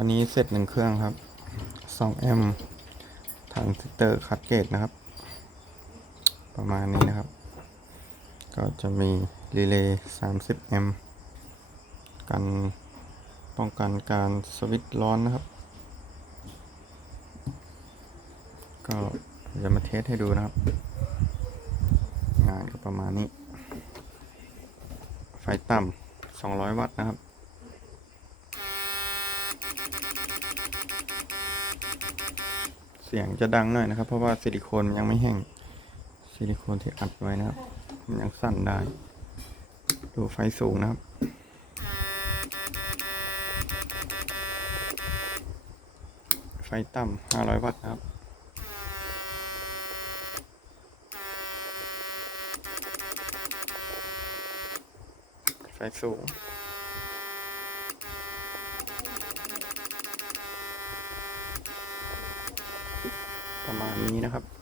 วันนี้เสร็จหนึ่งเครื่องครับ2แอมป์ทางซิสเตอร์คัดเกตนะครับ ประมาณนี้นะครับ ก็จะมีรีเลย์30แอมป์กันป้องกันการสวิตช์ร้อนนะครับ ก็จะมาเทสให้ดูนะครับ งานก็ประมาณนี้ ไฟต่ำ200 วัตต์นะครับ เสียงจะดังหน่อยนะครับ เพราะว่าซิลิโคนยังไม่แห้ง ซิลิโคนที่อัดไว้นะครับ มันยังสั่นได้ ดูไฟสูงนะครับไฟต่ำ500 วัตต์นะครับ ไฟสูง ประมาณนี้นะครับ